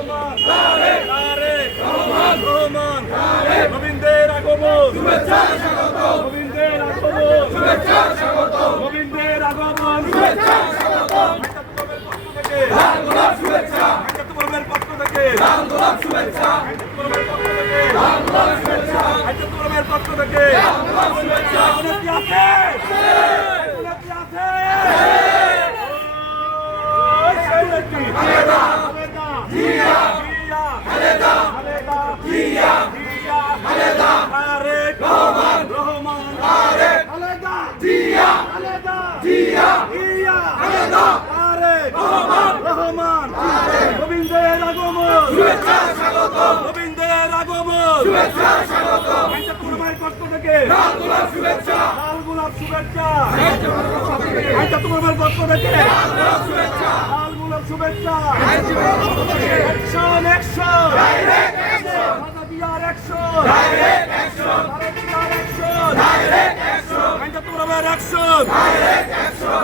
রহমান তারেক রহমান নবীনদের আগমন শুভেচ্ছা স্বাগত নবীনদের আগমন শুভেচ্ছা স্বাগত নবীনদের আগমন শুভেচ্ছা স্বাগত লাল গোলাপ শুভেচ্ছা হাইজাতুলের পক্ষ থেকে লাল গোলাপ শুভেচ্ছা হাইজাতুলের পক্ষ থেকে লাল গোলাপ শুভেচ্ছা হাইজাতুলের পক্ষ থেকে লাল গোলাপ শুভেচ্ছা উন্নতি আছে উন্নতি আছে খালেদা জিয়া খালেদা জিয়া খালেদা তারেক রহমান তারেক খালেদা জিয়া খালেদা তারেক রহমান গোবিন্দের আগমন শুভেচ্ছা স্বাগত গোবিন্দের আগমন শুভেচ্ছা স্বাগত হাইজাতুলের পক্ষ থেকে লাল গোলাপ শুভেচ্ছা লাল গোলাপ শুভেচ্ছা হাইজাতুলের পক্ষ থেকে লাল গোলাপ শুভেচ্ছা লাল গোলাপ শুভেচ্ছা অ্যাকশন অ্যাকশন ডাইরেক্ট অ্যাকশন হাজার অ্যাকশন ডাইরেক্ট অ্যাকশন হাজার অ্যাকশন ডাইরেক্ট অ্যাকশন হাইজাতুলের অ্যাকশন ডাইরেক্ট অ্যাকশন